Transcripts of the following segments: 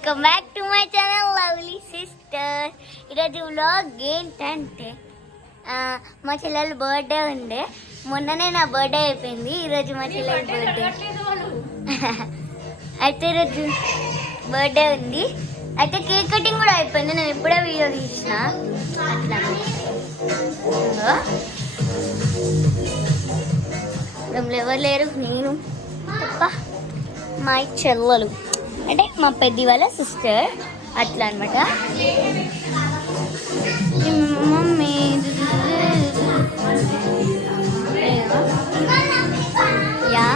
Welcome back to my channel lovely sister. ఈరోజు vlog ఏంటంటే మా చెల్లెలు బర్త్డే ఉండే. మొన్ననే నా బర్త్డే అయిపోయింది, ఈరోజు మా చెల్లెలు బర్త్డే. అయితే ఈరోజు బర్త్డే ఉంది, అయితే కేక్ కటింగ్ కూడా అయిపోయింది. నేను ఎప్పుడో వీడియో తీసిన. అట్లా రూమ్లో ఎవరు లేరు, నేను తప్ప మా చెల్లెలు అంటే మా పెద్ద వాళ్ళ సిస్టర్ అట్లా అనమాట. Mummy yeah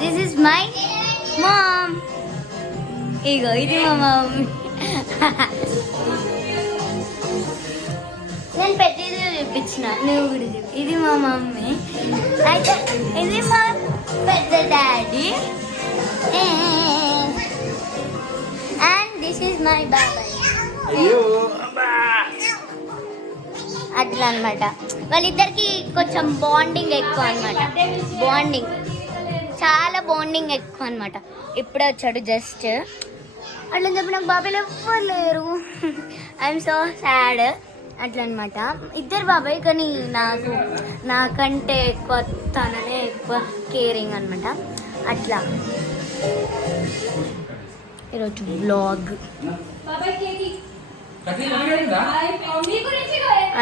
this is my mom. ఇగో ఇది మా మమ్మీ. నేను పెద్దది చూపించిన, నువ్వు కూడా చూపి. ఇది మా మమ్మీ, అయితే ఇది మా పెద్ద daddy, and this is my బాబాయ్. అట్లా అనమాట. వాళ్ళిద్దరికి కొంచెం బాండింగ్ ఎక్కువ అనమాట. బాండింగ్ చాలా బాండింగ్ ఎక్కువ అనమాట. ఇప్పుడే వచ్చాడు జస్ట్. అట్లా చెప్పి నాకు బాబాయ్లు ఎవ్వరు లేరు. I'm so sad. అట్లా అనమాట. ఇద్దరు బాబాయ్, కానీ నాకంటే ఎక్కువ తననే ఎక్కువ కేరింగ్ అనమాట. అట్లా ఈరోజు బ్లాగ్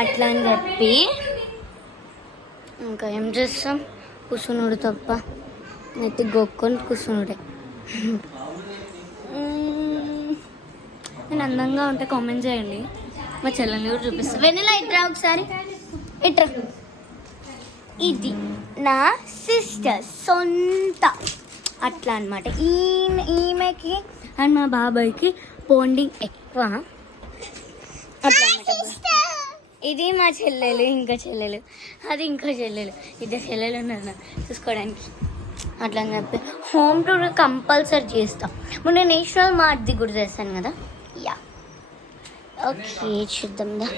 అట్లా అని చెప్పి ఇంకా ఏం చేస్తాం, కూర్చున్నాడు తప్ప. నెత్తి గొక్కొని కూర్చున్నాడే. నేను అందంగా ఉంటే కామెంట్ చేయండి. మా చెల్లెని కూడా చూపిస్తాను. వెన్నెలా ఇట్రా ఒకసారి, ఇట్రా. ఇది నా సిస్టర్ సొంత. అట్లా అనమాట. ఈమెకి అండ్ మా బాబాయ్కి బాండింగ్ ఎక్కువ. అట్లా అనమాట. ఇది మా చెల్లెలు, ఇంకా చెల్లెలు, అది ఇంకో చెల్లెలు. ఇద్దరు చెల్లెలు ఉన్నారు నాకు చూసుకోవడానికి. అట్లా అని చెప్పి హోమ్ టూర్ కంపల్సరీ చేస్తాం. మొన్న నేషనల్ మార్ట్ది కూడా చేస్తాను కదా. యా ఓకే, చూద్దాందా.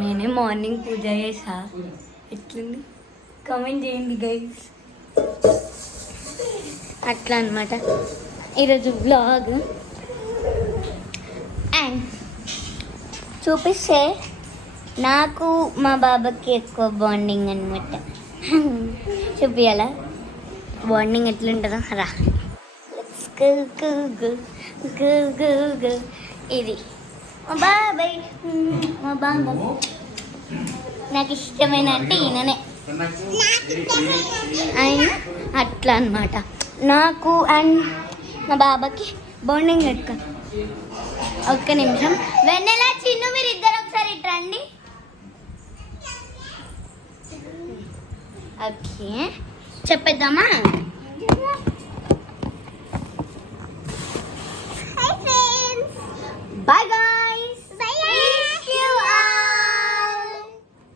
నేనే మార్నింగ్ పూజ చేసా. ఎట్లుంది కామెంట్ చేయండి గైస్. అట్లా అనమాట ఈరోజు వ్లాగ్. అండ్ చూపిస్తే నాకు మా బాబాకి ఎక్కువ బాండింగ్ అనమాట. చూపించాలా బాండింగ్ ఎట్లుంటుందో రా. ఇది మా బాబాయ్. మా బాబాయ్ నాకు ఇష్టమైన అంటే ఈయననే. ఆయన అట్లా అనమాట. నాకు అండ్ మా బాబాకి బాండింగ్ ఎక్కువ. ఒక్క నిమిషం. వెన్నెలా చిన్ను మీరు ఇద్దరు ఒకసారి ఇట్రండి. ఓకే చెప్పేద్దామా.